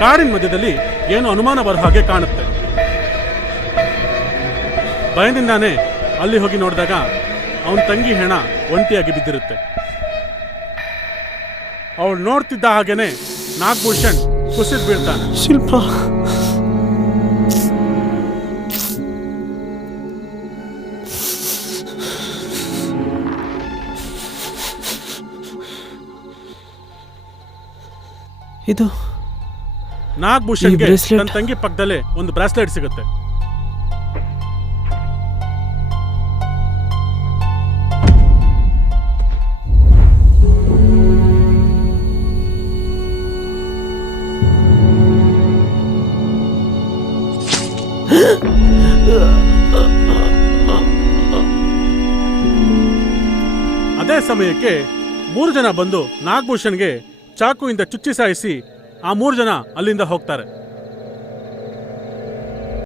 ಕಾಡಿನ ಮಧ್ಯದಲ್ಲಿ ಏನು ಅನುಮಾನ ಬರೋ ಹಾಗೆ ಕಾಣುತ್ತೆ. ಭಯದಿಂದಾನೇ ಅಲ್ಲಿ ಹೋಗಿ ನೋಡಿದಾಗ ಅವನ ತಂಗಿ ಹೆಣ ಒಂಟಿಯಾಗಿ ಬಿದ್ದಿರುತ್ತೆ. ಅವಳು ನೋಡ್ತಿದ್ದ ಹಾಗೇನೆ ನಾಗಭೂಷಣ್ ಕುಸಿದ್ ಬೀಳ್ತಾನೆ. ಶಿಲ್ಪ, ಇದು ನಾಗಭೂಷಣ್ಗೆ ಈ bracelet? ತನ್ನ ತಂಗಿ ಪಕ್ಕದಲ್ಲೇ ಒಂದು ಬ್ರಾಸ್ಲೆಟ್ ಸಿಗುತ್ತೆ. ಅದೇ ಸಮಯಕ್ಕೆ 3 ಜನ ಬಂದು ನಾಗಭೂಷಣ್ಗೆ ಚಾಕುವಿಂದ ಚುಚ್ಚಿ ಸಾಯಿಸಿ ಆ 3 ಜನ ಅಲ್ಲಿಂದ ಹೋಗ್ತಾರೆ.